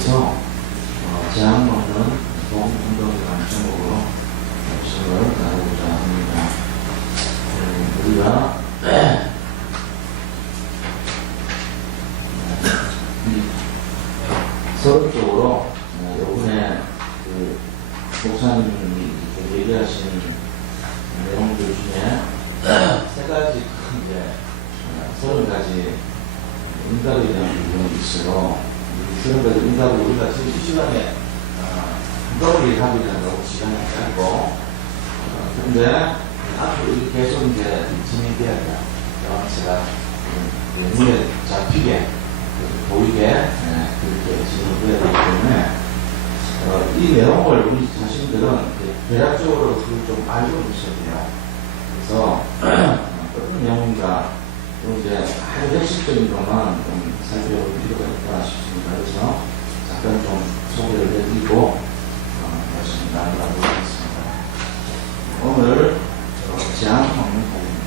대해서 제안 먹는 동운동이라는 제목으로 말씀을 나누고자 합니다. 우리가 서론적으로 요번에 목사님이 얘기하신 내용들 중에 세 가지 이제 30가지 응답에 대한 부분이 있어요. 이 30가지 응답을 우리가 지금 이 시간에 한꺼번에 하기 위해서 시간이 짧고 그런데 앞으로 이렇게 계속 이제 진행돼야 돼요. 제가 눈에 잡히게 보이게 그렇게 진행돼야 되기 때문에 이 내용을 우리 자신들은 대략적으로 좀 알고 있어야 돼요. 그래서 어떤 내용인가 이제 아주 핵심적인 것만 좀 살펴볼 필요가 있다 싶습니다. 그래서 잠깐 좀 소개를 해드리고 말씀 나누도록 하겠습니다. 오늘 제안 먹는 부분입니다.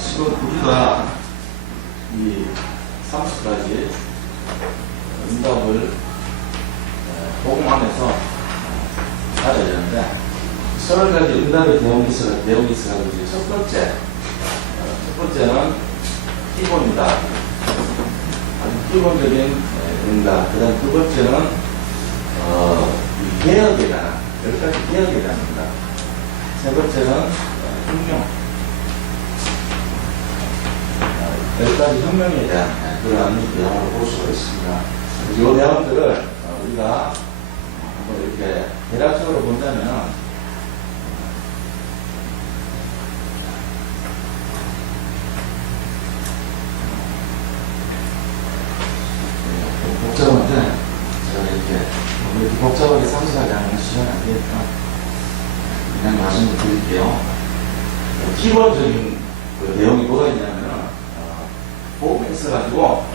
지금 우리가 이 30가지 응답을 복음 안에서 알아야 되는데 30가지 응답의 내용이 있어가지고 첫 번째는 기본이다. 아주 기본적인 응답. 그 다음 두 번째는 개혁에 대한 10가지 개혁에 대한 응답. 세 번째는 혁명. 10가지 혁명에 대한 그러한 내용을 볼 수가 있습니다. 이 내용들을 우리가 한번 이렇게 대략적으로 본다면 복잡한데 제가 이렇게 복잡하게 상세하게 하는 시간이 안 되니까 그냥 말씀을 드릴게요. 기본적인 그 내용이 뭐가 있냐면 복음에 있어가지고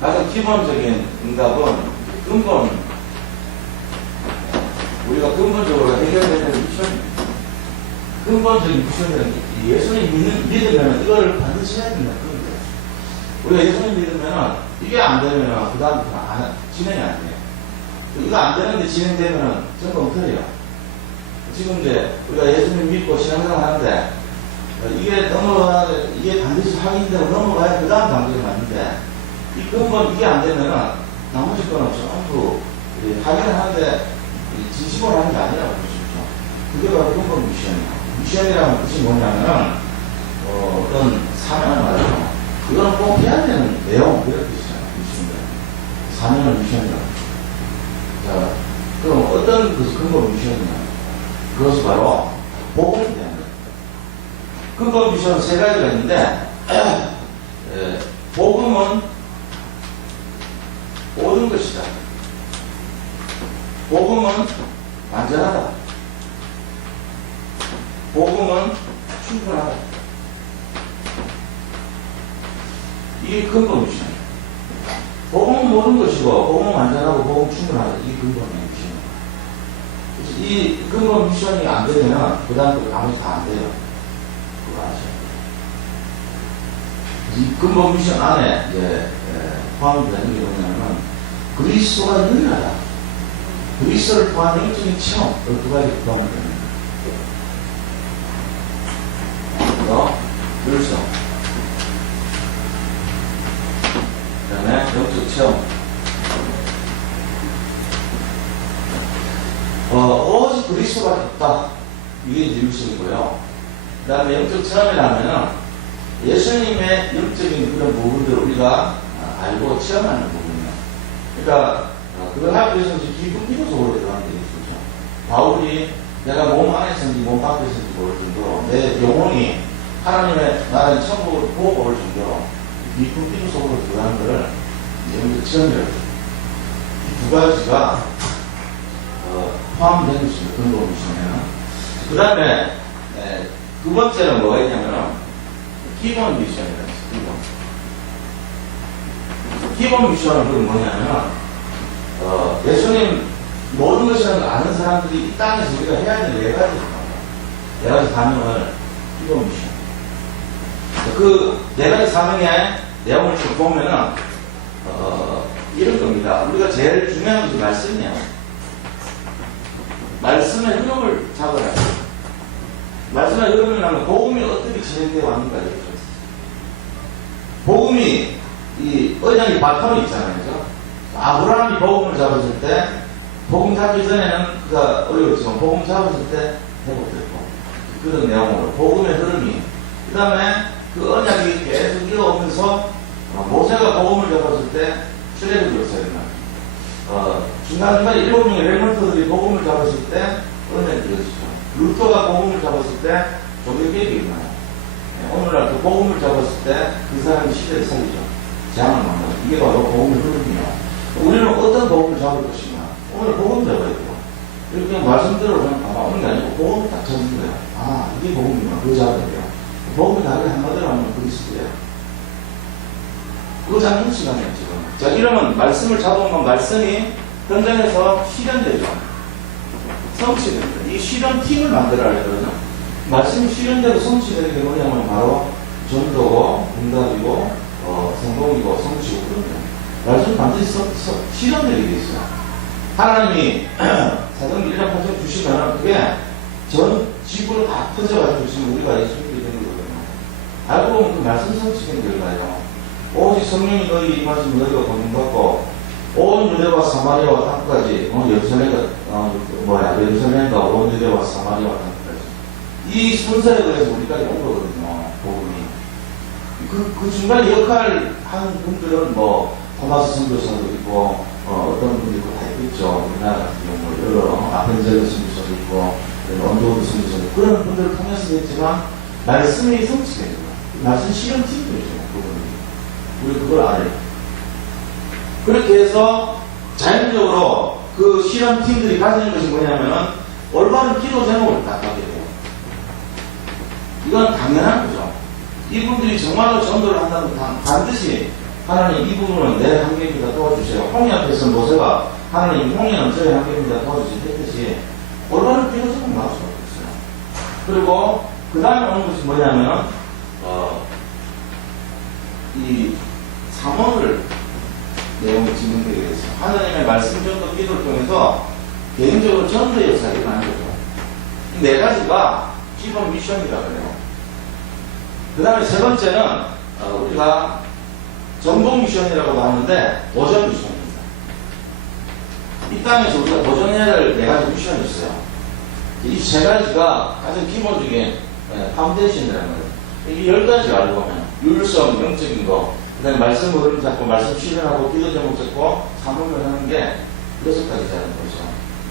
가장 기본적인 응답은 우리가 근본적으로 해결해야 되는 미션입니다. 근본적인 미션이라는 게 예수님 믿으면 이거를 반드시 해야 된다. 우리가 예수님 믿으면 이게 안 되면 그 다음부터 진행이 안 돼요. 이거 안 되는데 진행되면 전부 엉터리예요. 지금 이제 우리가 예수님 믿고 신앙생활 하는데 이게 반드시 확인되고 넘어가야 그 다음 단계가 맞는데, 이 근본 이게 안 되면은, 나머지 거는 전부, 확인을 하는데, 진심으로 하는 게 아니라고 볼 수 있죠. 그게 바로 근본 미션이에요. 미션이라는 뜻이 뭐냐면은, 어떤 사명을 말해요. 그거는 꼭 해야 되는 내용, 그런 뜻이잖아요. 미션이다. 사명을 미션이라고. 자, 그럼 어떤 그 근본 미션이냐. 그것이 바로, 복음에 대한 거예요. 근본 미션 세 가지가 있는데, 복음은 모든 것이다. 복음은 완전하다. 복음은 충분하다. 이게 근본 미션이에요. 복음은 모든 것이고, 복음은 완전하고, 복음은 충분하다. 이게 근본 미션이에요. 이 근본 미션이 안 되면, 그 다음 거 나머지 다 안 돼요. 그거 아시죠? 이 근본 미션 안에 포함되는 게 뭐냐면 그리스도가 유일하다. 그리스도를 통한 영적인 체험, 그 두 가지 포함됩니다. 율성, 그 다음에 영적 체험. 오직 그리스도밖에 없다. 이게 이제 율성이고요. 그 다음에 영적 체험이라면은 예수님의 영적인 그런 부분들을 우리가 알고 체험하는 부분이에요. 그러니까 그걸 하기 위해서 기본 기도적으로 들어가는 게 있죠. 바울이 내가 몸 안에서인지 몸 밖에서인지 모를 정도로 내 영혼이 하나님의 나라의 천국을 보고 올 정도로 깊은 기도 속으로 들어가는 것을 영적 체험이라고 해요. 이 두 가지가 포함되어 있습니다. 근본 미션에는. 그 다음에 두 번째는 뭐가 있냐면은, 기본 미션이라는 거죠. 기본 미션은 그건 뭐냐면은, 예수님 모든 것이라는 걸 아는 사람들이 이 땅에서 우리가 해야 될 네 가지 네 가지 사명을 기본 미션. 그 네 가지 사명의 내용을 좀 보면은 이런 겁니다. 우리가 제일 중요한 것이 말씀이에요. 말씀의 흐름을 잡아야 돼요. 말씀의 흐름이라는 복음이 어떻게 진행되어 왔는가 이거죠. 복음이 이 언약이 바탕이 있잖아요, 그죠? 아브라함이 복음을 잡았을 때, 복음 잡기 전에는 그가 어려웠지만 복음 잡았을 때 회복됐고 그런 내용으로 복음의 흐름이. 그 다음에 그 언약이 계속 이어오면서 모세가 복음을 잡았을 때 출애굽이었어요. 중간중간에 7명의 렘넌트들이 복음을 잡았을 때 언약이 이어지죠. 루터가 복음을 잡았을 때 조개개혁이 일어나요. 오늘날 그 복음을 잡았을 때 그 사람이 시대를 살리죠. 재앙을 만나요. 이게 바로 복음의 흐름이에요. 우리는 어떤 복음을 잡을 것이냐. 오늘 복음 잡아야 돼요. 이렇게 말씀대로 그냥 오는 게 아니고 복음을 딱 잡는 거예요. 아, 이게 복음이구나. 그거 잡아야 돼요. 복음이 다르게 한마디로 하면 그리스도예요. 그거 잡는 시간이에요, 지금. 자, 이러면 말씀을 잡으면 말씀이 현장에서 실현되죠. 성취됩니다. 이 실현팀을 만들어야 되거든요. 말씀이 실현되고 성취되는 게 뭐냐면 바로 전도고, 응답이고, 성공이고, 성취고, 그런 거예요. 말씀 반드시 실현되게 돼 있어요. 하나님이 사도행전 1장 8절 주시면 그게 전 지구로 다 퍼져가지고 지금 우리가 예수 믿게 되는 거거든요. 알고 보면 그 말씀 성취된 결과예요. 오직 성령이 너희 임하시면 너희가 권능받고 온 유대와 사마리아와 땅까지 예루살렘과 온 유대와 사마리아와 땅까지 이 순서에 의해서 우리까지 온 거거든요. 복음이. 그 중간에 역할을 한 분들은 토마스 선교사도 있고 어떤 분들이 다 있겠죠. 우리나라 같은 경우 여러 아펜젤러 선교사도 있고 언더우드 선교사도 있고 그런 분들을 통해서도 있지만 말씀이 성취된 거예요. 말씀 실현팀도 있죠. 우리 그걸 알아요. 그렇게 해서 자연적으로 그 실현팀들이 가지는 것이 뭐냐면은 올바른 기도 제목을 딱 하게 돼요. 이건 당연한 거죠. 이분들이 정말로 전도를 한다면 반드시 하나님 이 부분은 내 한계입니다. 도와주세요. 홍해 앞에서 모세가 하나님 홍해는 저의 한계입니다. 도와주세요. 했듯이 올바른 기도 제목 나올 수가 없어요. 그리고 그 다음에 오는 것이 뭐냐면은 이 3원을 내용이 진행되게 됐어요. 하나님의 말씀 전도 기도를 통해서 개인적으로 전도 역사가 일어나는 거죠. 이 네 가지가 기본 미션이라고 해요. 그 다음에 세 번째는 우리가 전공 미션이라고도 하는데 도전 미션입니다. 이 땅에서 우리가 도전해야 할 네 가지 미션이 있어요. 이 세 가지가 가장 기본적인 파운데이션이라는 거예요. 이 10가지 알고 보면 율성, 영적인 거, 그 다음에 말씀 흐름 잡고, 말씀 실현하고, 기도 제목 잡고, 사명을 하는 게 6가지라는 거죠.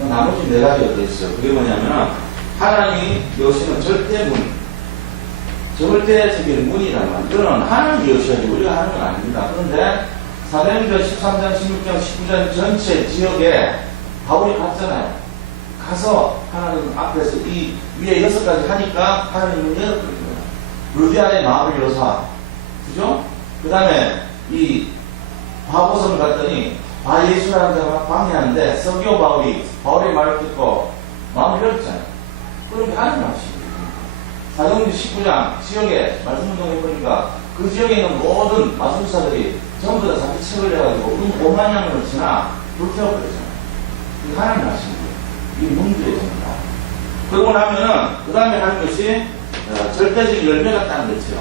나머지 4가지가 더 있어요. 그게 뭐냐면, 하나님이 여시는 절대문, 절대적인 문이라는 말. 이거는 하나님이 여셔야지 우리가 하는 건 아닙니다. 그런데, 사도행전 13장, 16장, 19장 전체 지역에 바울이 갔잖아요. 가서 하나님 앞에서 이 위에 6가지 하니까 하나님은 열어버립니다. 루디아의 마음을 여사, 그죠? 그 다음에 이 바보섬을 갔더니 예수라는 자가 방해하는데 서기오 바울이 말을 듣고 마음을 열었잖아요. 그럼 하나님 하십니다. 사도행전 19장 지역에 말씀운동 해보니까 그 지역에 있는 모든 마술사들이 전부 다 자기 책을 내가지고 5만 양을 지나 불태워버렸잖아요. 이게 하나님 하십니다. 이 문제의 겁니다. 그러고 나면은 그 다음에 하는 것이 절대적인 열매가 따는 거죠.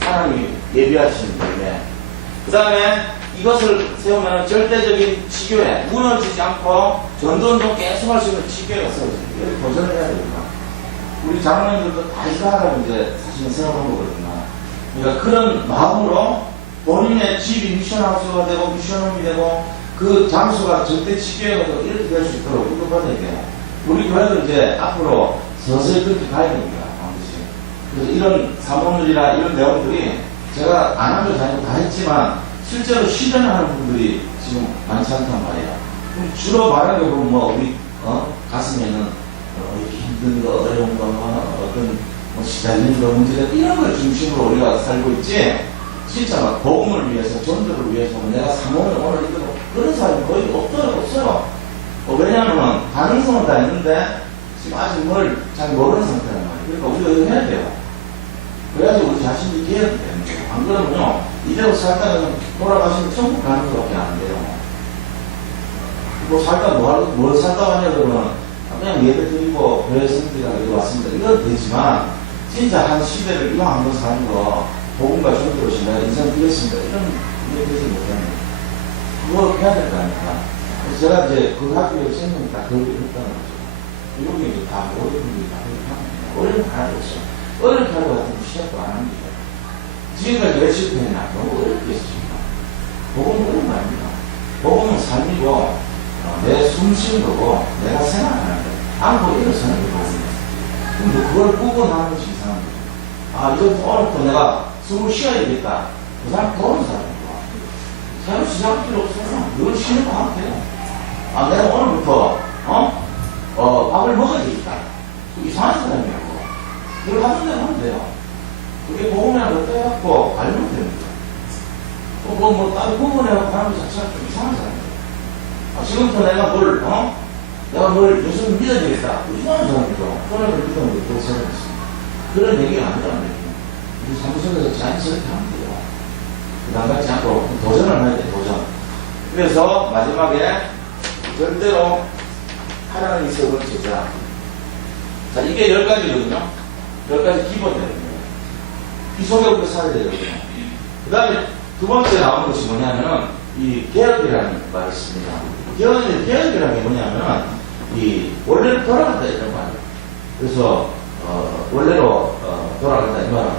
하나님이 예비하신 열매. 그 다음에 이것을 세우면 절대적인 지교회, 무너지지 않고 전도운동 계속 할 수 있는 지교회가 세워집니다. 이렇게 도전을 해야 됩니다. 우리 장로님들도 다 이거 하라고 이제 사실은 세워놓은 거거든요. 그러니까 그런 마음으로 본인의 집이 미션하우스가 되고 미션홈이 되고 그 장소가 절대 지교회가 되고 이렇게 될 수 있도록 운동받아야 돼요. 우리 교회도 이제 앞으로 서서히 그렇게 가야 됩니다. 그래서 이런 사모들이나 이런 내용들이 제가 안 한 것이 아니고 다 했지만 실제로 실현을 하는 분들이 지금 많지 않단 말이에요. 그럼 주로 말하는 거 보면 우리 가슴에는 이렇게 힘든 거, 어려운 거, 어떤 뭐 시달리는 문제들 이런 걸 중심으로 우리가 살고 있지 진짜 막 복음을 위해서 전도를 위해서 내가 사모를 오늘 이거 그런 사람이 거의 없어요. 왜냐하면 가능성은 다 있는데 지금 아직 뭘 잘 모르는 상태란 말이에요. 그러니까 우리가 이거 해야 돼요. 그래야지 우리 자신이 기회가 되는 거예요. 안 그러면요 이대로 살다가 돌아가시면 천국 가는 것밖에 안 돼요. 뭐 살다 뭘 살다 하냐 그러면 그냥 예배 드리고 교회 성들이랑 여기 왔습니다. 이건 되지만 진짜 한 시대를 이왕 한번 사는 거 복음과 전도로 내가 인생 드렸습니다. 이런 게 되지 못하는 그걸 해야 될 거 아닙니까? 그래서 제가 이제 그 학교에 생명이 다 그렇게 했다는 거죠. 여기 이제 다 모든 분들이 다 그렇게 합니다. 어려운 가르가 없어요. 어려운 가르 같은 거 시작도 안 합니다. 지금까지 왜 실패했나? 너무 어렵게 했습니다. 복음은 어려운 거 아닙니다. 복음은 삶이고 내 숨쉬는 거고 내가 생각하는 거 안고 일어서는 게 복음이에요. 근데 그걸 구분하는 것이 이상한 거죠. 아 이제부터 오늘부터 내가 숨을 쉬어야겠다. 그 사람 더운 사람이고 새로 시작할 필요 없어요. 늘 쉬는 거 하면 돼요. 아 내가 오늘부터 밥을 먹어야 되겠다. 이상한 사람이라고. 늘 하던 대로 하면 돼요. 그게 복음이라고 떼갖고 알면 됩니다. 다른 구분해갖고 하는 것 자체가 좀 이상한 사람이에요. 지금부터 내가 뭘 예수를 믿어야 되겠다. 이상한 사람이죠. 하나님을 믿으면 그렇게 생각했습니다. 그런 얘기가 아니라는 얘기예요. 우리 사무실에서 자연스럽게 하면 돼요. 부담 갖지 않고 도전을 해야 돼요. 도전. 그래서 마지막에 절대로 하나님이 세 번째자. 자, 이게 10가지거든요. 10가지 기본이거든요. 이 속에 우리가 살아야 되거든요. 그 다음에 두 번째 나오는 것이 뭐냐면 이 개혁이라는 말이 있습니다. 개혁이라는 게 뭐냐면 이 원래로 돌아간다 이런 말이에요. 그래서 원래로 돌아간다 이 말은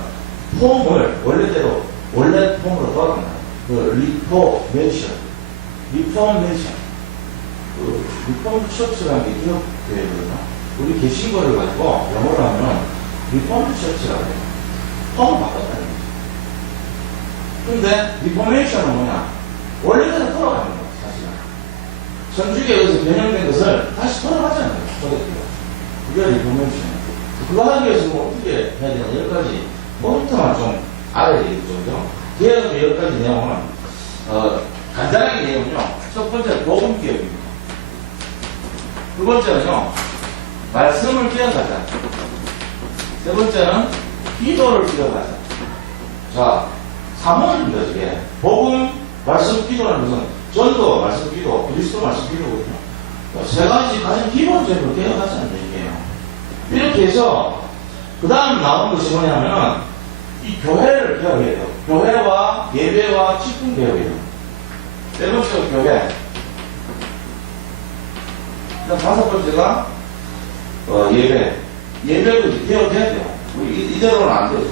폼을 원래대로 원래 폼으로 돌아간다. 그 리포메이션. 리폼 처치라는 게 기억되거든요. 우리 개신거를 가지고 영어로 하면 리폼 처치라고 해요. 폼을 바꿨다는 거죠. 근데 리포메이션은 뭐냐? 원래대로 돌아가는 거예요. 사실은. 천주교에 의해서 변형된 것을 다시 돌아가자는 거예요. 그게 리포메이션이에요. 그거 하기 위해서 뭐 어떻게 해야 되나 10가지 포인트만 좀 알아야 되겠죠. 개혁의 10가지 내용은 간단하게 내용은요. 첫 번째는 복음 개혁입니다. 두 번째는요. 말씀을 기억하자. 세 번째는 기도를 기억하자. 자, 3원입니다, 이게. 복음, 말씀, 기도라는 것은 전도, 말씀, 기도, 그리스도 말씀, 기도거든요. 세 가지 가장 기본적으로 기억하자는 얘기예요. 이렇게 해서, 그 다음 나온 것이 뭐냐면, 이 교회를 기억해야 돼요. 교회와 예배와 직분 기억이에요. 네 번째가 교회. 그다음 다섯 번째가 예배. 예배도 기억해야 돼요. 이대로는 안 되죠.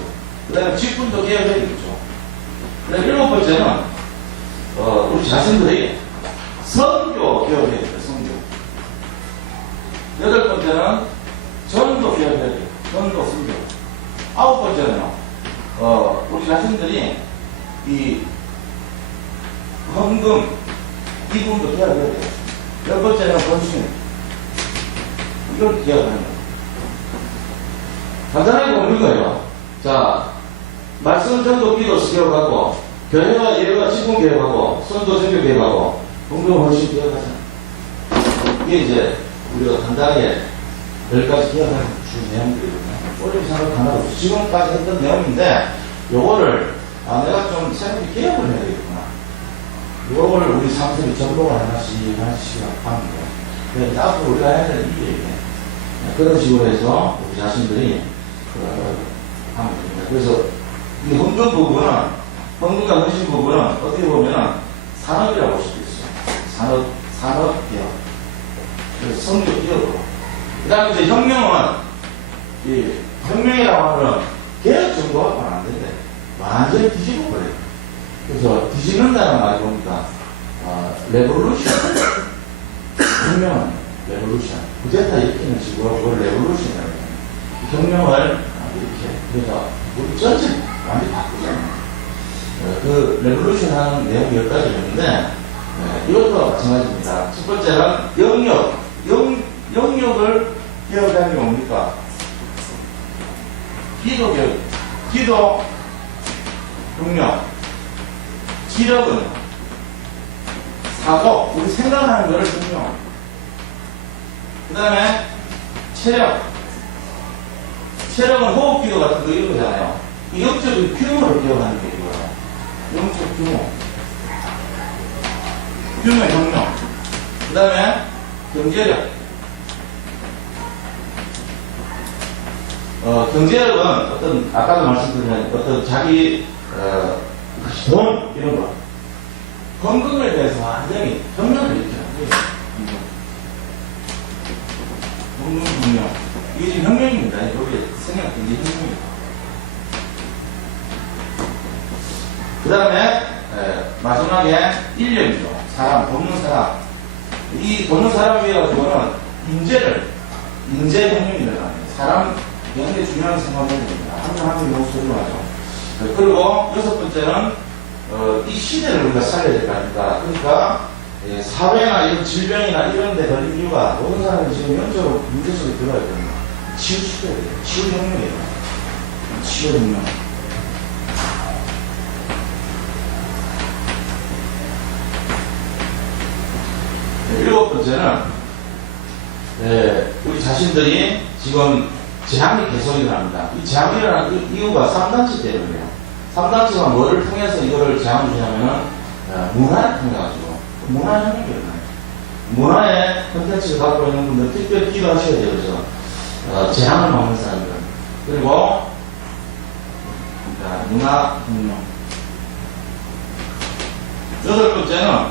그 다음에 직분도 기억해야 되겠죠. 그 다음에 일곱 번째는 우리 자신들이 선교 기억해야 돼요. 선교. 여덟 번째는 전도 기억해야 돼요. 전도, 선교. 아홉 번째는요. 우리 자신들이 이 헌금, 기금도 기억해야 돼요. 열 번째는 헌신. 이걸 기억하는 거예요. 간단하게 보는 거예요. 자, 말씀, 전도, 기도 기억하고, 교회와 예배와 직분 기억하고, 선도, 전교 기억하고, 헌금, 헌신 기억하자. 이게 이제 우리가 간단하게 10가지 기억하는 주 내용들이거든요. 어렵게 생각하는 거 없어. 지금까지 했던 내용인데, 요거를, 내가 좀 새롭게 기억을 해야 되겠구나. 요거를 우리 사무실이 점검을 하나씩 하는 거예요. 그래서 앞으로 우리가 해야 되는 일이에요. 그런 식으로 해서 우리 자신들이 하면 됩니다. 그래서 이 헌금 부분은, 헌금과 헌신 부분은 어떻게 보면 산업이라고 볼 수도 있어요. 산업개혁. 그래서 성교개혁으로. 그 다음에 이제 혁명은, 이 혁명이라고 하면 개혁 정도 하면 안 되는데, 완전히 뒤집어 버려요. 그래서 뒤집는다는 말이 뭡니까? 레볼루션. 혁명은 레볼루션. 구데타 일으키는 식으로 그걸 레볼루션이라고 해요. 혁명을 이렇게, 그래서 우리 전체 완전히 바꾸잖아요. 그 레볼루션 하는 내용 10가지가 있는데, 이것도 마찬가지입니다. 첫 번째는 영역을 기억하는 게 뭡니까? D도 교육, D도 경력, 기력은 사고, 우리 생각하는 거를 경력. 그 다음에 체력. 체력은 호흡기도 같은 거 이런 거잖아요. 이 영적인 규모를 기억하는 게 이거예요. 영적 규모. 규모의 경력. 그 다음에 경제력. 경제력은 어떤, 아까도 말씀드린 어떤 자기, 돈, 이런 거. 건강에 대해서 완전히 경력을 일으키는 거예요. 경력. 이게 지금 혁명입니다. 여기 생각 굉장히 혁명입니다. 그 다음에, 마지막에 인력이죠. 사람, 돕는 사람. 이 돕는 사람을 위해 가지고는 인재 혁명이 일어나요. 사람, 굉장히 중요한 생각입니다. 한 명 한 명이 너무 소중하죠. 그리고 여섯 번째는, 이 시대를 우리가 살려야 될 거 아닙니까? 그러니까, 사회나 이런 질병이나 이런 데 걸린 이유가 모든 사람이 지금 영적으로 문제 속에 들어야 됩니다. 치유시켜야 돼요. 치유혁명이에요. 치유혁명. 일곱 번째는, 우리 자신들이 지금 재앙이 계속 일어납니다. 이 재앙이 일어나는 이유가 3단체 때문이에요. 3단체가 뭐를 통해서 이거를 재앙을 주냐면은, 문화를 통해가지고. 문화혁명이 일어나요. 문화의 콘텐츠를 갖고 있는 분들 특별히 기도하셔야 돼요. 그래서 재앙을 막는 사람들. 그리고 문화혁명. 여덟 번째는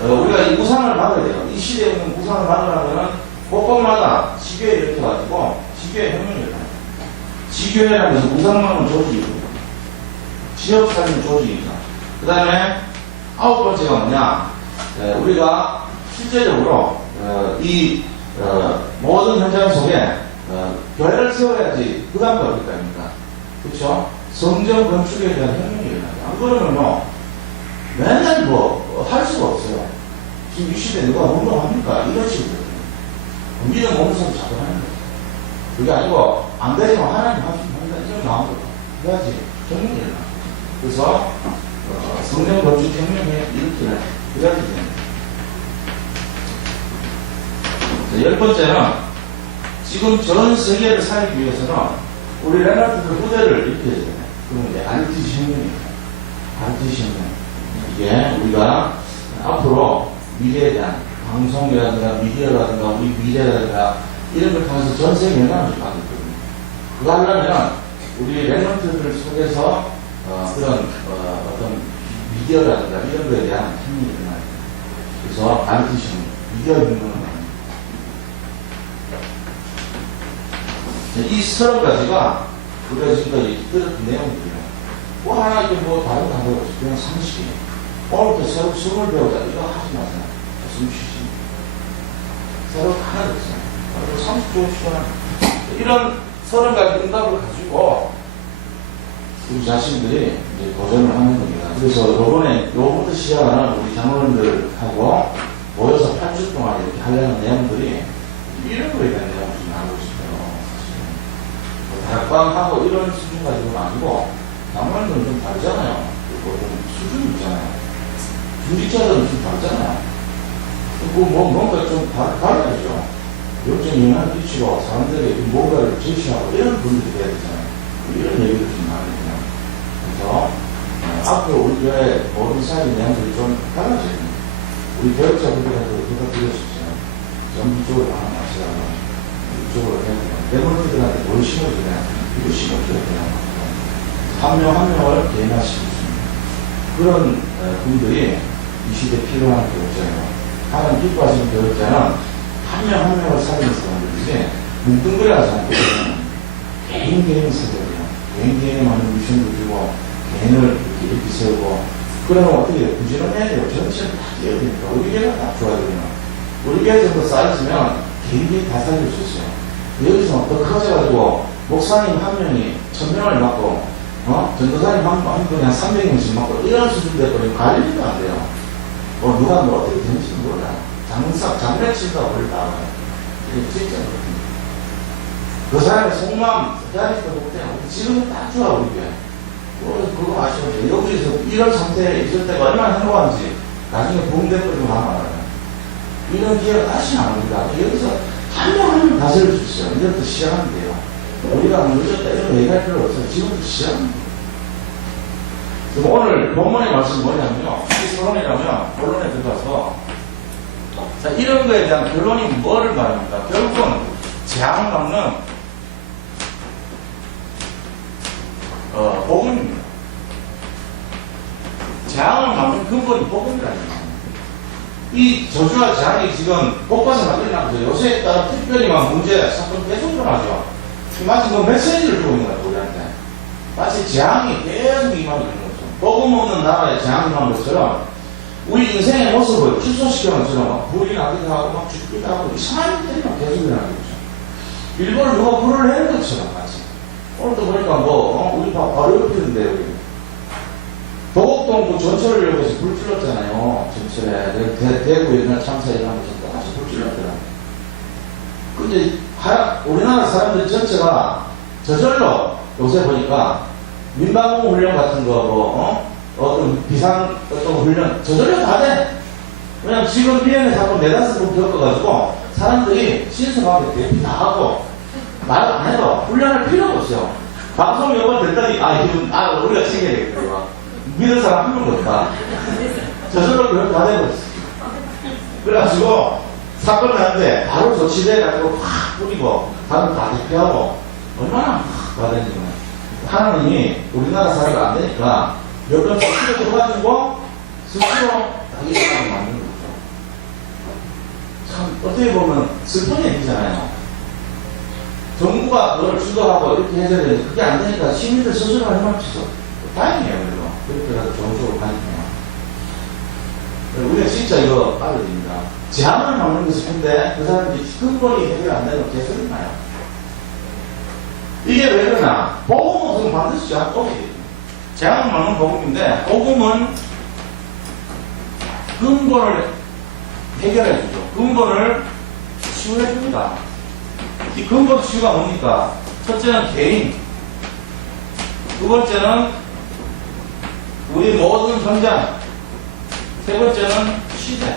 우리가 이 우상을 막아야 돼요. 이 시대에 있는 우상을 막으려면 곳곳마다 지교회 이렇게 가지고 지교회 혁명이 일어나요. 지교회라는 것은 우상 막는 조직이고요. 지역사회는 조직이죠. 그 다음에 아홉 번째가 뭐냐? 우리가 실제적으로 이 모든 현장 속에 교회를 세워야지 부담가 없을 거 아닙니까? 그렇죠? 성전 건축에 대한 혁명이 일어나요. 안 그러면요 맨날 할 수가 없어요. 지금 이 시대에 누가 운동합니까? 이런 식으로 믿음 없는 사람 자꾸 하는 거예요. 그게 아니고 안 되지만 하나님 합니다. 이런 마음으로 해야지 혁명이 일어나요. 그래서 성전 건축 혁명에 일으키는 그래야지 됩니다. 열 번째는 지금 전 세계를 살기 위해서는 우리 렘넌트들 무대를 일으켜야 돼요. 그러면 이제 RTC 혁명입니다. RTC 혁명. 이게 우리가 앞으로 미래에 대한 방송이라든가 미디어라든가 우리 미래라든가 이런 걸 통해서 전 세계 영향을 받고 있거든요. 그거 하려면 우리 렘넌트들 속에서 그런 어떤 미디어라든가 이런 거에 대한 혁명이 일어나요. 그래서 RTC 혁명, 미디어 혁명은 이 30가지가 우리가 지금까지 들었던 내용들이에요. 뭐 하나 이렇게 뭐 다른 단어가 없이 그냥 상식이에요. 오늘부터 새로 숨을 배우자 이거 하지 마세요. 숨 쉬지. 새로 하나도 없어요. 30초 시간 이런 30가지 응답을 가지고 우리 자신들이 이제 도전을 하는 겁니다. 그래서 요번부터 시작하는 우리 장로님들하고 모여서 8주 동안 이렇게 하려는 내용들이 이런 거에 대한 내용을 좀 나누고 싶어요. 다락방하고 이런 수준 가지고는 아니고 장로님들은 좀 다르잖아요. 그리고 좀 수준이 있잖아요. 중직자들은 좀 다르잖아요. 뭔가 좀 다르죠. 영적인 영향을 끼치고 사람들에게 뭔가를 제시하고 이런 분들이 돼야 되잖아요. 이런 얘기를 좀 나누거든요. 그래서 앞으로 우리 교회 모든 사회 내용들이 좀 달라져야 됩니다. 우리 교육자분들한테 부탁드렸었잖아요. 전부 쪽으로 하나 마시라고 이쪽으로 해야 돼요. 레몬들한테 뭘 심어주냐? 이거 심어줘야 돼요. 한 명 한 명을 개인화시키고 있습니다. 그런 분들이 이 시대에 필요한 교육자예요. 하나님 기뻐하시는 교육자는 한 명 한 명을 살리면서 만들지 뭉뚱그려서 하는 거예요. 개인을 세워요. 개인에 맞는 미션을 주고 개인을 이렇게 세우고 그러면 어떻게 해요? 부지런해야 돼요. 전체를 다 깨야 되니까 우리 교회가 다 좋아야 되면 우리 교회 정도 쌓여지면 개인이 다 살릴 수 있어요. 여기서 더 커져가지고 목사님 한 명이 1000명을 맡고 전도사님 한 분이 한 300명씩 맡고 이런 수준 돼버리면 관리도 안 돼요. 누가 뭐 어떻게 되는지는 몰라. 장례치가 벌다. 이게 진짜 그렇습니다. 그 사람의 속마음, 그 자리에서 볼 때는 지금은 딱 좋아, 우리게. 그거 아시죠? 여기서 이런 상태에 있을 때가 얼마나 행복한지 나중에 봄대표로 가면 알아요. 이런 기회가 다시 나옵니다. 여기서 한 명 한 명 다스릴 수 있어요. 이제부터 시작하면 돼요. 우리가 늦었다 이런 거 얘기할 필요 없어요. 지금부터 시작하면 돼요. 그럼 오늘 본문의 말씀이 뭐냐면요. 이 서론이라면 본론에 들어가서 자, 이런 거에 대한 결론이 뭐를 말합니까? 결국은 재앙을 막는 복음입니다. 재앙을 막는 근본이 복음이라는 이 저주와 재앙이 지금 복받쳐 만들어나면서 요새에 따라 특별히 막 문제, 사건 계속 일어나죠. 마치 뭐 메시지를 주고 있는 거야, 우리한테. 마치 재앙이 계속 임하고 있는 거죠. 복음 없는 나라에 재앙이 임하는 것처럼 우리 인생의 모습을 취소시키는 것처럼 막 불이 나기도 하고 막 죽기도 하고 이상한 일들이 막 계속 일어나는 거죠. 일본을 누가 불을 내는 것처럼 마치. 오늘도 보니까 우리 바로 옆에 있는데 여기. 도곡동 그 전철역에서 불 질렀잖아요. 전철에. 대구 옛날 참사 일어나면서 똑같이 불 질렀더라고요. 근데 우리나라 사람들 전체가 저절로 요새 보니까 민방공 훈련 같은 거 어떤 비상 어떤 훈련 저절로 다 돼. 왜냐면 지금 비행의 사건 4-5번 겪어가지고 사람들이 신속하게 대피 다 하고 말 안 해도 훈련할 필요가 없어요. 방송 몇번 됐더니 우리가 챙겨야 되겠다. 믿을 사람 한 명도 없다. 저절로 그걸 다 되고 있어. 그래가지고 사건 나는데 바로 조치돼가지고 확 뿌리고 다른 다 대피하고 얼마나 다 되는 거야. 하나님이 우리나라 사회가 안 되니까 몇 번 스스로 들어가지고 스스로 자기 사람을 만드는 거죠. 참 어떻게 보면 슬픈 얘기잖아요. 정부가 그걸 주도하고 이렇게 해줘야 되는데 그게 안 되니까 시민들 스스로 해맞춰서 다행이에요. 그래도 그렇게라도 좋은 쪽으로 가니까. 우리가 진짜 이거 빠져듭니다. 재앙을 막는 것이 큰데 그 사람들이 근본이 해결 안 되면 개소리 나요. 이게 왜 그러나? 복음 없으면 반드시 재앙 오게. 재앙을 막는 복음인데 복음은 근본을 해결해 주죠. 근본을 치유해 줍니다. 이 근본 치유가 뭡니까? 첫째는 개인, 두 번째는 우리 모든 현장, 세 번째는 시대.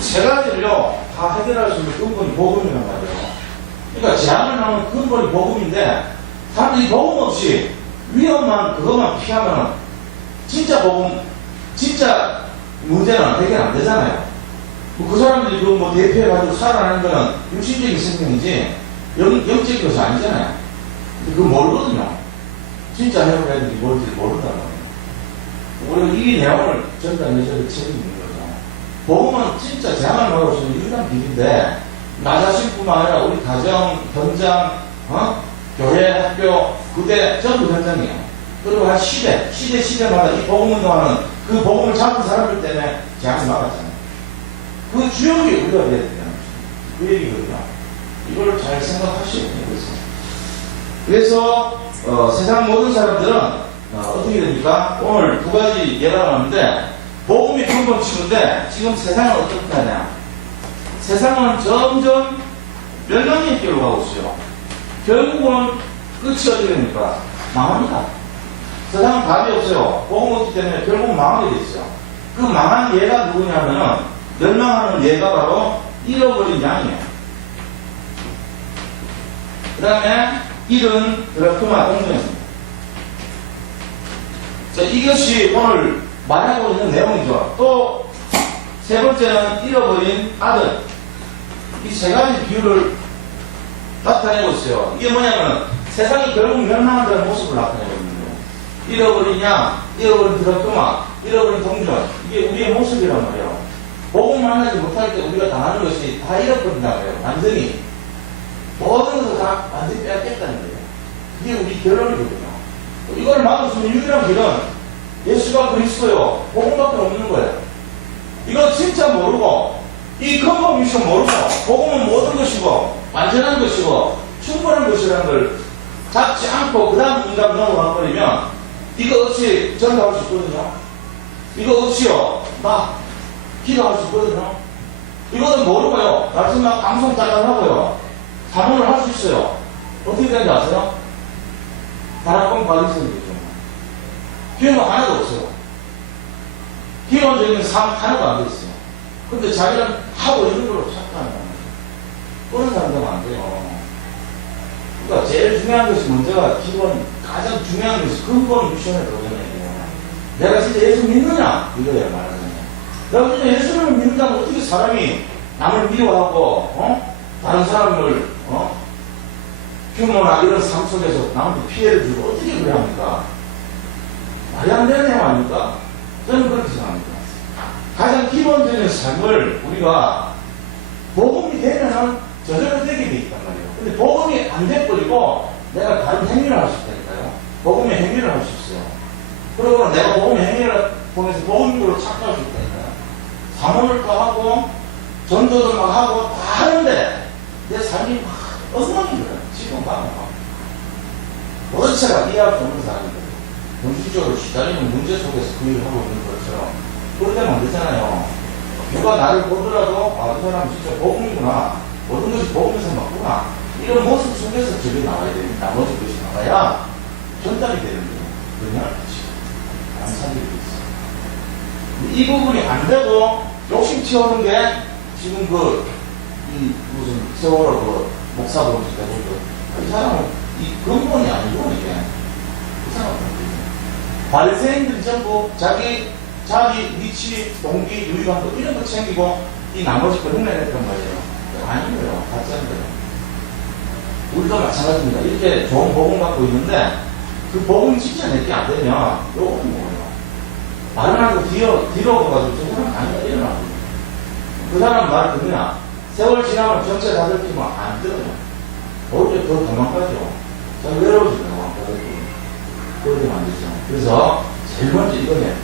세 가지를요 다 해결할 수 있는 근본이 복음이란 말이에요. 그러니까 재앙을 막는 근본이 복음인데 사람들이 복음 없이 위험만 그것만 피하면 진짜 복음, 진짜 문제는 해결 안 되잖아요. 그 사람들이 그 대피해가지고 살아나는 거는 육신적인 생명이지 영적인 것이 아니잖아요. 그거 모르거든요. 진짜 해결해야 되는지 뭔지 모른다는 거예요. 우리가 이 내용을 전달해줘야 책임이 있는 거죠. 복음은 진짜 재앙을 막을 수 있는 유일한 길인데 나 자신뿐만 아니라 우리 가정, 현장, 교회, 학교, 그대 전부 현장이에요. 그리고 한 시대마다 이 복음 운동하는 그 복음을 잡은 사람들 때문에 재앙을 막았잖아요. 그 주역이 우리가 돼야 된다는 거죠. 그 얘기거든요. 이걸 잘 생각하셔야 돼요. 그래서 세상 모든 사람들은 어떻게 됩니까? 오늘 두 가지 예가 나왔는데 복음이 근본 치는데 지금 세상은 어떻게 하냐? 세상은 점점 멸망의 길로 가고 있어요. 결국은 끝이 어떻게 됩니까? 망합니다. 세상은 답이 없어요. 복음 없기 때문에 결국 망하게 돼 있어요. 그 망한 예가 누구냐면은 멸망하는 예가 바로 잃어버린 양이에요. 그 다음에 잃은 드라크마 동전입니다. 자, 이것이 오늘 말하고 있는 내용이죠. 또 세 번째는 잃어버린 아들. 이 세 가지 비유를 나타내고 있어요. 이게 뭐냐면 세상이 결국 멸망한다는 모습을 나타내거든요. 잃어버린 양, 잃어버린 드라크마, 잃어버린 동전. 이게 우리의 모습이란 말이에요. 복음 만나지 못할 때 우리가 당하는 것이 다 잃어버린다는 거예요. 완전히. 모든 것을 다 완전히 빼앗겠다는 거예요. 이게 우리 결론이거든요. 이걸 막을 수 있는 유일한 길은 예수가 그리스도요. 복음밖에 없는 거예요. 이거 진짜 모르고 이 근본 미션 모르고 복음은 모든 것이고 완전한 것이고 충분한 것이라는 걸 잡지 않고 그 다음 문장 넘어가 버리면 이거 없이 전도할 수 있거든요. 이거 없이요 막 기도할 수 있거든요. 이거는 모르고요 말씀 막 방송 따라하고요 사문을 할 수 있어요. 어떻게 되는지 아세요? 다락방 관리성이 되죠. 비용은 하나도 없어요. 기본적인 삶 하나도 안 돼 있어요. 근데 자기는 하고 있는 걸로 착각하는 거예요. 그런 사람들은 안 돼요. 그러니까 제일 중요한 것이 먼저가 기본, 가장 중요한 것이 근본 미션을 도전해야 돼요. 내가 진짜 예수 믿느냐? 이거예요, 말하자면. 내가 진짜 예수를 믿는다면 어떻게 사람이 남을 미워하고, 다른 사람을, 규모나 이런 삶 속에서 남한테 피해를 주고 어떻게 그래 합니까? 말이 안 되는 내용 아닙니까? 저는 그렇게 생각합니다. 가장 기본적인 삶을 우리가 복음이 되면은 저절로 되게 돼 있단 말이에요. 근데 복음이 안 돼버리고 내가 다른 행위를 할 수 있다니까요. 복음의 행위를 할 수 있어요. 그리고 내가 복음의 행위를 통해서 복음으로 착각할 수 있다니까요. 사모를 또 하고 전도도 막 하고 다 하는데 내 삶이 막 엉망인 거예요. 지금 봐봐. 원체가 이해할 수 없는 사람이거든요. 정신적으로 시달리는 문제 속에서 그 일을 하고 있는 것처럼 그러면 안 되잖아요. 누가 나를 보더라도 이 사람은 진짜 복음이구나. 모든 것이 복음에서 맞구나. 이런 모습 속에서 저기 나와야 됩니다. 나머지 것이 나와야 전달이 되는 거예요. 그러면 안 사귀게 있어요. 이 부분이 안 되고 욕심 튀어오는 게 지금 이 무슨 세월호 목사도 되고 이 사람은 이 근본이 아니고 이게 이 사람은 바리새인들이 전부 자기 위치, 동기, 유익한 거 이런 거 챙기고 이 나머지 거 흉내냈단 말이에요. 아니에요. 같지 않아요. 우리도 마찬가지입니다. 이렇게 좋은 복음 갖고 있는데 그 복음 진짜 내게 안 되면 요거는 뭐예요? 말을 하고 뒤로 가가지고 저 사람 아니야 일어나고 그 사람 말 듣느냐? 세월 지나면 전체 다 들키면 안 들어요. 오히려 더 도망가죠. 자, 외로워지면 그러면 안 되죠. 그래서 제일 먼저 이거는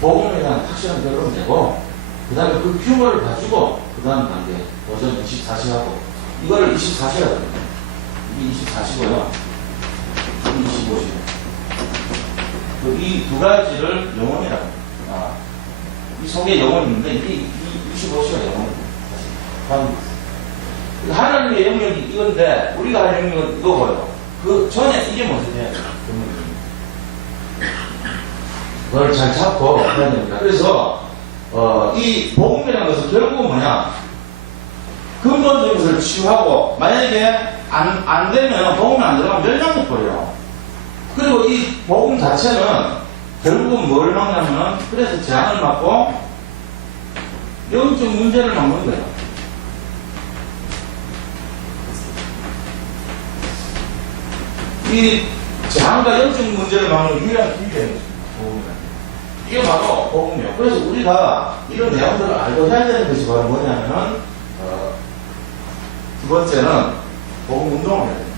복음에 대한 확실한 결론을 내고 그 다음에 그 규모를 가지고 그 다음 단계 도전 24시하고 이거를 24시라 그래요. 이게 24시고요. 이게 25시고 이 두 가지를 영혼이라고 합니다. 이 속에 영혼이 있는데 이 25시가 영혼입니다. 하나님의 영역이 이건데 우리가 할 영역은 이거고요. 그 전에 이게 뭐죠? 그걸 잘 잡고 해야 됩니다. 그래서 이 복음이라는 것은 결국은 뭐냐? 근본적인 것을 치유하고 만약에 안 되면 복음이 안 들어가면 멸망해 버려요. 그리고 이 복음 자체는 결국은 뭘 막냐면은 그래서 재앙을 막고 영적 문제를 막는 거예요. 이 재앙과 영적 문제를 막는 유일한 길이 되는 것입니다. 이게 바로 복음이에요. 그래서 우리가 이런 내용들을 알고 해야 되는 것이 바로 뭐냐면은 두 번째는 복음 운동을 해야 돼요.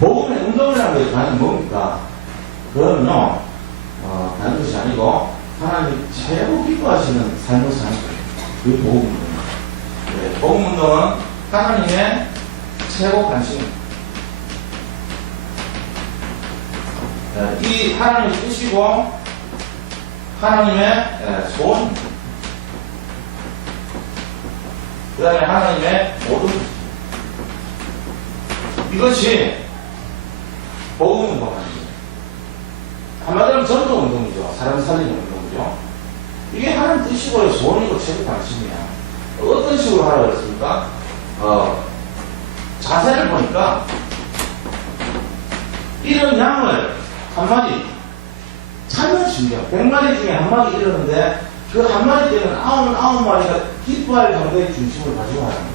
복음의 운동이라는 것이 과연 뭡니까? 그러면요 다른 것이 아니고 하나님 최고 기뻐하시는 삶을 사는 거예요. 그게 복음 운동입니다. 네, 복음 운동은 하나님의 최고 관심입니다. 이 하나님의 뜻이고 하나님의 소원입니다. 그 다음에 하나님의 모든 이것이 복음 운동 아니에요. 한마디로 전도 운동이죠. 사람 살리는 운동이죠. 이게 하나님 뜻이고 소원이고 최고 관심이야. 어떤 식으로 하라고 그랬습니까? 자세를 보니까 이런 양을 한 마리 찾는 신기해요. 100마리 중에 한 마리 이러는데 그 한 마리 때는 99마리가 기뻐할 정도의 중심을 가지고 하는 거예요.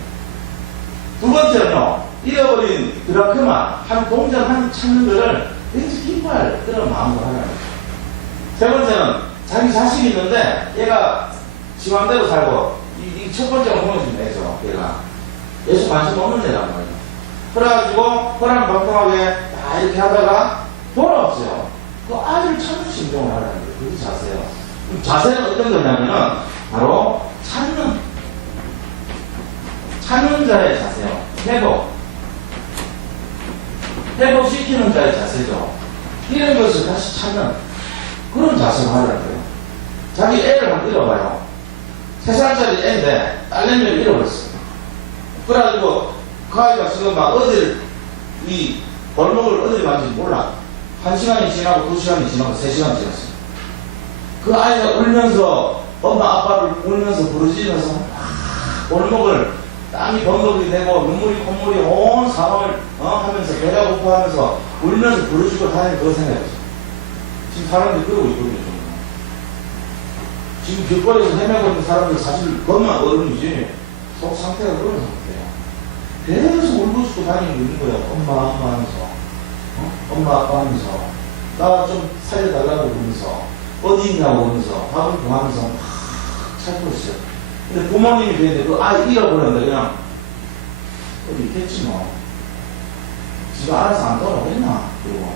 두 번째는요, 잃어버린 드라크마 한 동전 한 찾는 거를 왠지 기뻐할 그런 마음으로 하는 거예요. 세 번째는 자기 자식이 있는데 얘가 지 맘대로 살고 이 첫 번째가 보여준 애죠. 얘가 예수 관심 없는 애란 말이에요. 그래가지고 호랑방통하게 다 이렇게 하다가 돌아왔어요. 그 아들 찾는 심정을 하라는 거예요. 그게 자세예요. 자세는 어떤 거냐면은 바로 찾는 자의 자세요. 회복시키는 자의 자세죠. 이런 것을 다시 찾는 그런 자세를 하라는 거예요. 자기 애를 한번 잃어봐요. 3살짜리 애인데 딸내미를 잃어버렸어. 그래가지고 그 아이가 지금 막 어딜 이 골목을 어딜 갔는지 몰라. 1시간이 지나고 2시간이 지나고 3시간이 지났어. 그 아이가 울면서 엄마 아빠를 울면서 부르짖으면서 막 골목을 땀이 범벅이 되고 눈물이 콧물이 온 상황을 하면서 배가 고파하면서 울면서 부르짖고 다니는 그거 생각했어. 지금 사람들이 그러고 있거든요. 지금 길거리에서 헤매고 있는 사람들 사실 그것만 어른이지 속 상태가 그런 상태예요. 계속 울고 싶고 다니고 있는 거예요. 엄마 아빠 하면서 엄마 아빠 하면서 나 좀 살려달라고 그러면서 어디 있냐고 그러면서 밥을 구하면서 막 찾고 있어요. 근데 부모님이 되는데 그 아이 잃어버렸는데 그냥 어디 있겠지 뭐. 지가 알아서 안 돌아오겠나. 그리고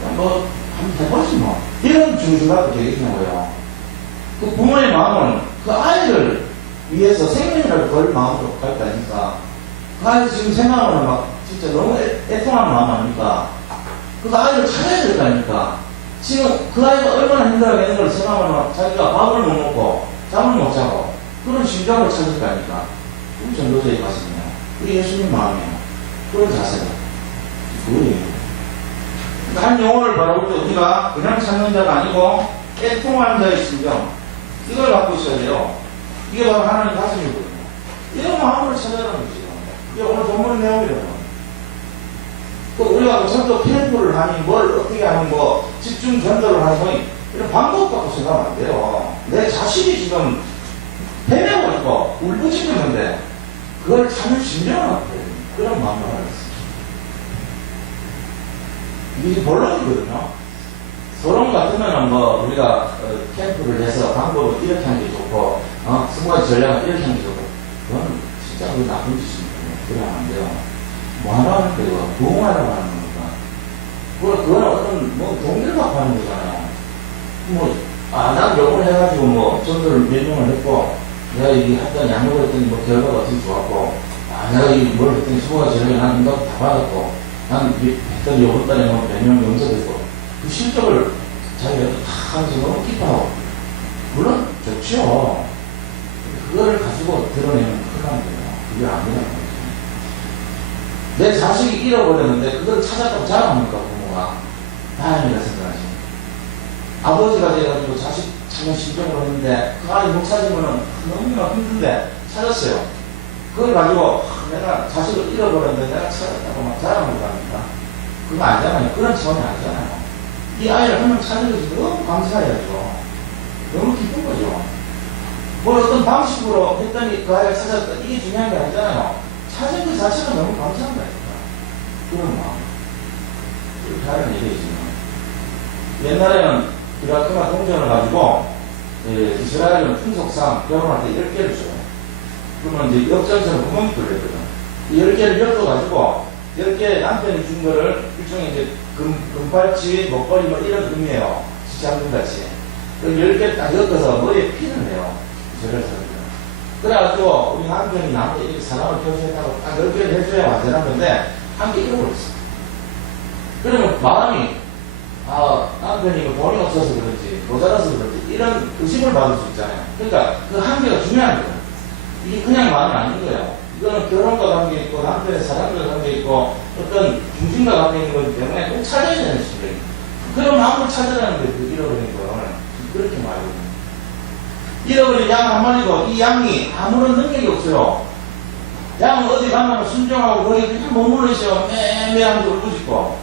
그냥 뭐 한번 해보지 뭐. 이런 중심각도 되겠냐고요. 그 부모의 마음은 그 아이를 위해서 생명이라도 걸 마음으로 갈 거 아닙니까? 그 아이 지금 생각하면 막 진짜 너무 애통한 마음 아닙니까? 그 아이를 찾아야 될 거 아닙니까? 지금 그 아이가 얼마나 힘들어하겠는 걸 생각하면 자기가 밥을 못 먹고 잠을 못 자고 그런 심정을 찾을 거 아닙니까? 그게 전도자의 가슴이에요. 그게 예수님 마음이에요. 그런 자세가. 그거예요. 한 영혼을 바라볼 때 우리가 그냥 찾는 자가 아니고 애통하는 자의 심정 이걸 갖고 있어야 돼요. 이게 바로 하나님 가슴이거든요. 이런 마음으로 찾아가는 거지. 이게 오늘 본문 내용이라고. 또 우리가 전도 캠프를 하니 뭘 어떻게 하는 거 집중 전도를 하는 거 이런 방법 갖고 생각하면 안 돼요. 내 자신이 지금 헤매고 있고 울부짖고 있는데 그걸 찾는 심정을 갖고 해야 돼요. 그런 마음으로 하겠습니다. 이게 본론이거든요. 서론 같으면 뭐 우리가 캠프를 해서 방법을 이렇게 하는 게 좋고 승부의 전략을 이렇게 하는 게 좋고 그건 진짜 그 나쁜 짓입니다. 그러면 안 돼요. 뭐 하라는 거예요? 부흥하라고 하는 거니까. 그건 어떤 뭐 동기를 갖고 하는 거잖아요. 난 요걸 해가지고 뭐 전도를 몇 명을 했고 내가 이게 했더니 양육을 했더니 뭐 결과가 어떻게 좋았고 내가 뭘 했더니 승부의 전략을 난 응답 다 받았고 난 했더니 요번 달에 뭐 몇 명 영접했고 그 실적을 자기가 다 하면서 너무 기뻐하고 물론 좋죠. 그거를 가지고 드러내면 큰일 납니다. 그게 아니라는 거죠. 내 자식이 잃어버렸는데 그걸 찾았다고 자랑합니까 부모가? 다행이라 생각하지. 아버지가 돼가지고 자식 찾는 심정으로 했는데 그 아이 못 찾으면 너무나 힘든데 찾았어요. 그걸 가지고 내가 자식을 잃어버렸는데 내가 찾았다고 막 자랑을 합니까? 그거 아니잖아요. 그런 차원이 아니잖아요. 이 아이를 한 명 찾는 것이 너무 감사해야죠. 너무 기쁜 거죠. 뭘 어떤 방식으로 했더니 그 아이를 찾았다. 이게 중요한 게 아니잖아요. 찾은 그 자체가 너무 감사한 거니까. 그런 마음. 다른 얘기지만. 옛날에는 이라크나 동전을 가지고, 이스라엘은 풍속상 결혼할 때 10개를 줘요. 그러면 이제 역전처럼 구멍이 뚫렸거든. 이 10개를 엮어가지고, 10개 남편이 준 거를 일종의 이제 금발치, 목걸이 뭐 이런 의미예요. 지장금같이. 그 10개 딱 엮어서 머리에 핀을 해요. 이스라엘 사람들은. 그래가지고 우리 남편이 나한테 이렇게 사랑을 표시했다고 딱 10개를 해줘야 완전한 건데 한 개 잃어버렸어. 그러면 마음이 남편이 돈이 없어서 그런지 모자라서 그런지 이런 의심을 받을 수 있잖아요. 그러니까 그 한 개가 중요한 거예요. 이게 그냥 마음이 아닌 거예요. 이거는 결혼과 관계 있고 남편의 사랑과 관계 있고 어떤 중심과 관계 있는 거기 때문에 꼭 찾아야 되는 식이에요. 그런 마음을 찾으라는 거예요. 그 잃어버린 거를. 그렇게 말하거든요. 잃어버린 양 한 마리도 이 양이 아무런 능력이 없어요. 양은 어디 가면 순종하고 거기 그냥 머물러 있어요. 매매하면서 울부짖고.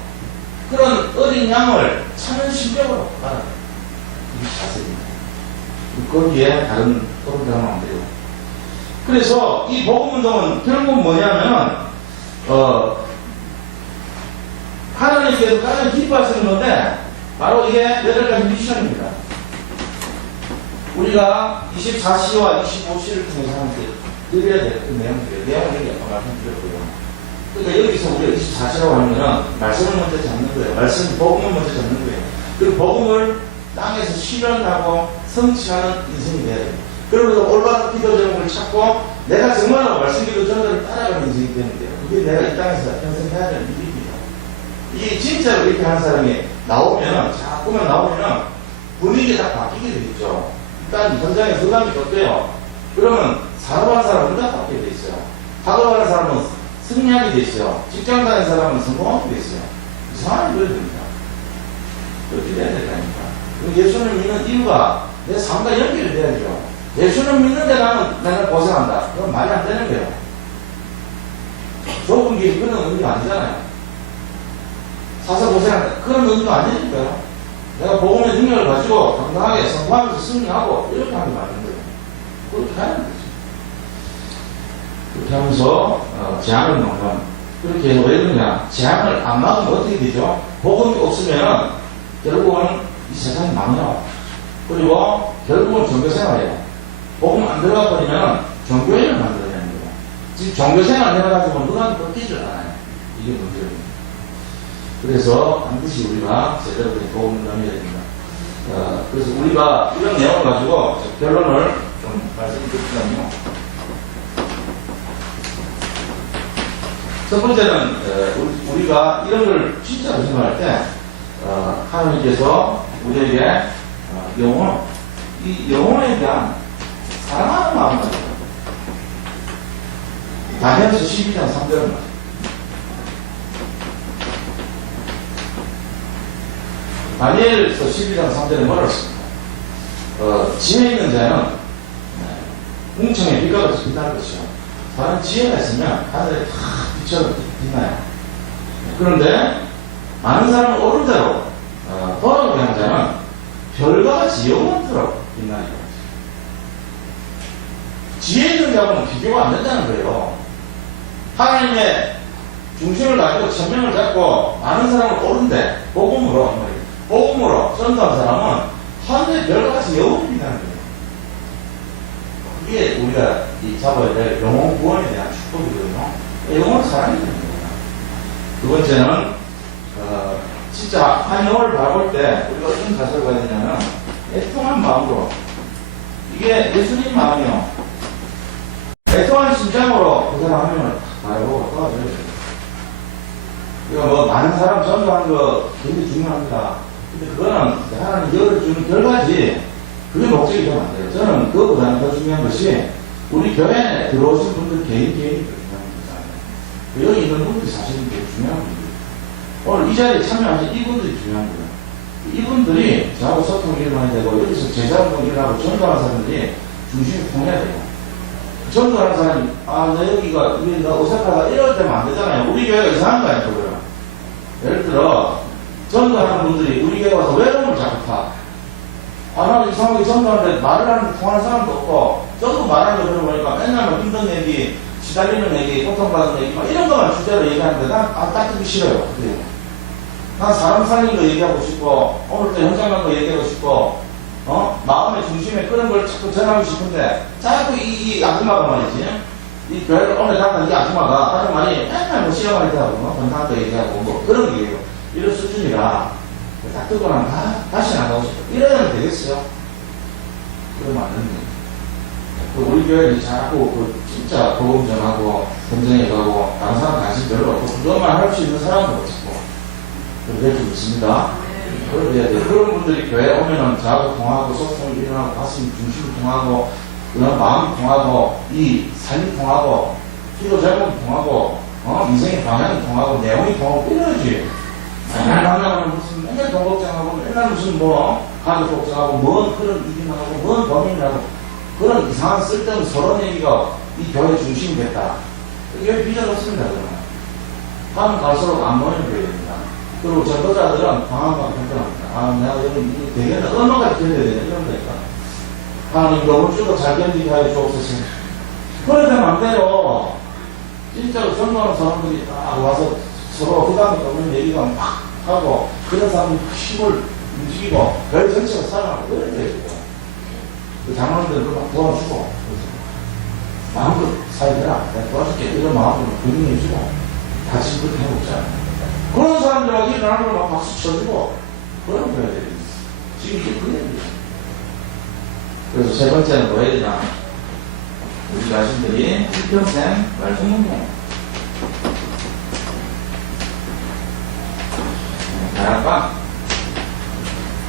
그런 어린 양을 찾는 심정으로 가라. 이게 자세입니다. 거기에 다른 토론을 하면 안 돼요. 그래서 이 복음운동은 결국 뭐냐면 하나님께서 가장 기뻐하시는 건데 바로 이게 8가지 미션입니다. 우리가 24시와 25시를 통해서 함께 드려야 될 그 내용들이에요. 내용을 여기 아까 말씀드렸고요. 그러니까 여기서 우리가 24시라고 하면 말씀을 먼저 잡는 거예요. 말씀, 복음을 먼저 잡는 거예요. 그 복음을 땅에서 실현하고 성취하는 인생이 돼야 돼요. 그러면서 올바른 기도 제목을 찾고 내가 정말로 말씀 기도 전도를 따라가는 인생이 되는 거예요. 그게 내가 이 땅에서 평생 해야 되는 일입니다. 이게 진짜로 이렇게 하는 사람이 나오면, 자꾸만 나오면 분위기가 다 바뀌게 되겠죠. 일단 현장에 서감이 떴대요. 그러면 사업하는 사람은 응답받게 돼 있어요. 학업하는 사람은 승리하게 돼 있어요. 직장 다니는 사람은 성공하게 돼 있어요. 이상하게 그래야 됩니다. 그렇게 돼야 될 거 아닙니까? 예수를 믿는 이유가 내 삶과 연결이 돼야죠. 예수를 믿는데 나는 고생한다. 그건 말이 안 되는 거예요. 좁은 길, 그런 의미가 아니잖아요. 사서 고생한다. 그런 의미가 아니니까요. 내가 복음의 능력을 가지고 당당하게 성공하면서 승리하고 이렇게 하는 게 맞는 거예요. 그렇게 하는 거죠. 그렇게 하면서 재앙을 막는 그렇게 해서 왜 그러냐? 재앙을 안 막으면 어떻게 되죠? 복음이 없으면 결국은 이 세상이 망해요. 그리고 결국은 종교생활이에요. 복음 안 들어가 버리면 종교인을 만들어내는 거예요. 지금 종교생활 해가지고 누가 버티질 않아요. 이게 문제입니다. 그래서 반드시 우리가 제대로 된 복음을 남겨야 됩니다. 그래서 우리가 이런 내용을 가지고 결론을 좀 말씀드리자면요. 첫 번째는 우리가 이런 걸 진짜로 생각할 때 하나님께서 우리에게 이 영혼에 대한 사랑하는 마음을 가지고 다니엘서 12장 3절을 말해요. 다니엘서 12장 3절에 뭐라고 했습니까? 지혜 있는 자는 궁청에 비가 같이 빛나는 것이요. 다른 지혜가 있으면 하늘에 다 빛처럼 빛나요. 그런데 많은 사람은 오른 대로 돌아오게 한 자는 별과 같이 영원토록 빛나는 거죠. 지혜 있는 자하고는 비교가 안 된다는 거예요. 하나님의 중심을 가지고 천명을 잡고 많은 사람을 오른데 복음으로 전도한 사람은 하늘의 별과 같이 영원히 빛나는 거예요. 이게 우리가 잡아야 될 영혼 구원에 대한 축복이거든요. 영혼 사랑이 되는 겁니다. 두 번째는 진짜 한 영혼을 바라볼 때 우리가 어떤 가설을 가야 되냐면 애통한 마음으로, 이게 예수님 마음이요. 애통한 심장으로 그 사람 한 명을 바라보고 도와줘야 돼요. 그러니까 뭐 많은 사람 전도하는 거 굉장히 중요합니다. 근데 그거는 하나님 열어주는 결과지 그게 목적이 되면 안 돼요. 저는 그거보다는 더 중요한 것이 우리 교회에 들어오신 분들 개인이 중요한 거잖아요. 여기 있는 분들이 사실은 되게 중요한 분들이에요. 오늘 이 자리에 참여하신 이분들이 중요한 거예요. 이분들이 저하고 소통이 일어나야 되고 여기서 제자운동 일어나고 전도하는 사람들이 중심이 통해야 돼요. 전도하는 사람이 나 여기가 어색하다 이럴 때면 안 되잖아요. 우리 교회가 이상한 거 아니에요. 그럼 예를 들어 전도하는 분들이 우리 교회 와서 외로움을 자꾸 타. 나는 이상하게 전도하는데 말을 하는데 통하는 사람도 없고, 저도 말하는 거 들어보니까 맨날 뭐 힘든 얘기, 시달리는 얘기, 고통받는 얘기, 막 이런 것만 주제로 얘기하는데 난 딱 듣기 싫어요. 그래요. 난 사람 살린 거 얘기하고 싶고, 오늘도 현장 간 거 얘기하고 싶고, 마음의 중심에 그런 걸 자꾸 전하고 싶은데, 자꾸 이 아줌마가 말이지, 이 교회를 오늘 갔던 이 아줌마가 하는 말이 맨날 뭐 시험을 얘기하고, 건강한 거 얘기하고, 뭐 그런 게 이런 수준이라, 딱 뜨고 나면 다시 나가고 싶어. 이러면 되겠어요? 그러면 안 됩니다. 우리 교회는 자꾸 진짜 복음 전하고, 전쟁에 가고, 다른 사람 관심 별로 없고, 그것만 할 수 있는 사람도 없고, 그럴 수 있습니다. 그래야 돼요. 그런 분들이 교회에 오면은 저하고 통하고, 소통이 일어나고, 가슴이 중심이 통하고, 그런 마음이 통하고, 이 삶이 통하고, 기도 제목이 통하고, 인생의 방향이 통하고, 내용이 통하고, 이러지. 맨날 만나면 무슨 맨날 돈 걱정하고 맨날 무슨 가족 걱정하고 그런 일이나 하고 범인이라고 그런 이상한 쓸데없는 서론 얘기가 이 교회 중심이 됐다. 교회 비전 없습니다. 그러면 다음 갈수록 안 모이는 교회입니다. 그리고 전도자들은 방황과 편견합니다. 내가 여기 이거 되겠나 얼마까지 견뎌야 되냐 이런 거니까 하나님 너무 주고 잘 견디게 하여 주옵소서. 그래 되면 안 돼요. 진짜로 전도하는 사람들이 딱 와서 서로 부담이 없는 얘기가 막 하고, 그런 사람이 힘을 움직이고, 별 전체가 살아나고, 이런 데요. 그 장로님들은 막 도와주고, 마음껏 사회되라. 내가 도와줄게. 이런 마음으로 근육해주고, 같이 그렇게 해보자. 그런 사람들하고 일어나는 막 박수 쳐주고, 그런 거야 돼요. 지금 이게 그 얘기예요. 그래서 세 번째는 뭐 해야 되냐. 우리 자신들이 일평생 말씀 운동.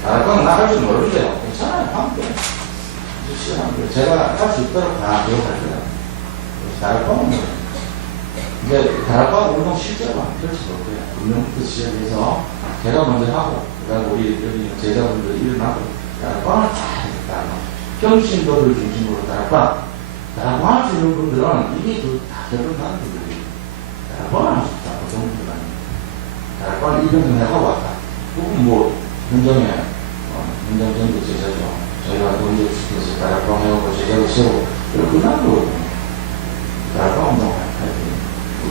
다락방 나갈 줄 모르는데요. 괜찮아요. 함께. 시원한 거예요. 제가 할 수 있도록 다 배워갈 거예요. 다락방은 이제 다락방 운동 실제로 안 펼칠 거예요. 운동부터 시작해서 제가 먼저 하고, 그 다음에 우리 여기 제자분들 일어나고, 다락방을 다 해야겠다. 평신도들 중심으로 다락방 할 수 있는 분들은 이미 다 결혼하는 분들이 다락방을 할 수 있다. 보통 분들 아니에요. 다락방을 1년 전에 하고 왔다. 그건 뭐, 현장에, 현장 전도 제자죠. 저희가 먼저 시켜서 다락방 해오고 제자도 세우고, 이렇게 끝난 거거든요. 다락방 운동을 할 때.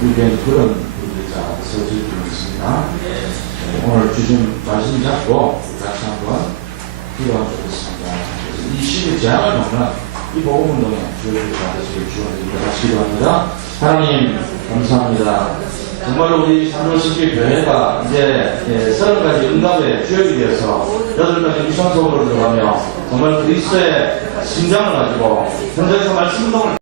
우리 교회는 그런 분들이 잘 세워질 줄 있습니다. 네, 오늘 주신 말씀 잡고 같이 한번 기도하면 좋겠습니다. 그래서 이 시대 제약을 놓으면 이 복음운동에 주역을 받으시길 주원드립니다. 같이 기도합니다. 하나님 감사합니다. 정말로 우리 산도시기 교회가 이제 30가지 응답의 주역이 되어서 8가지 미션 속으로 들어가며 정말 그리스도의 심장을 가지고 현장에서 말씀 운동을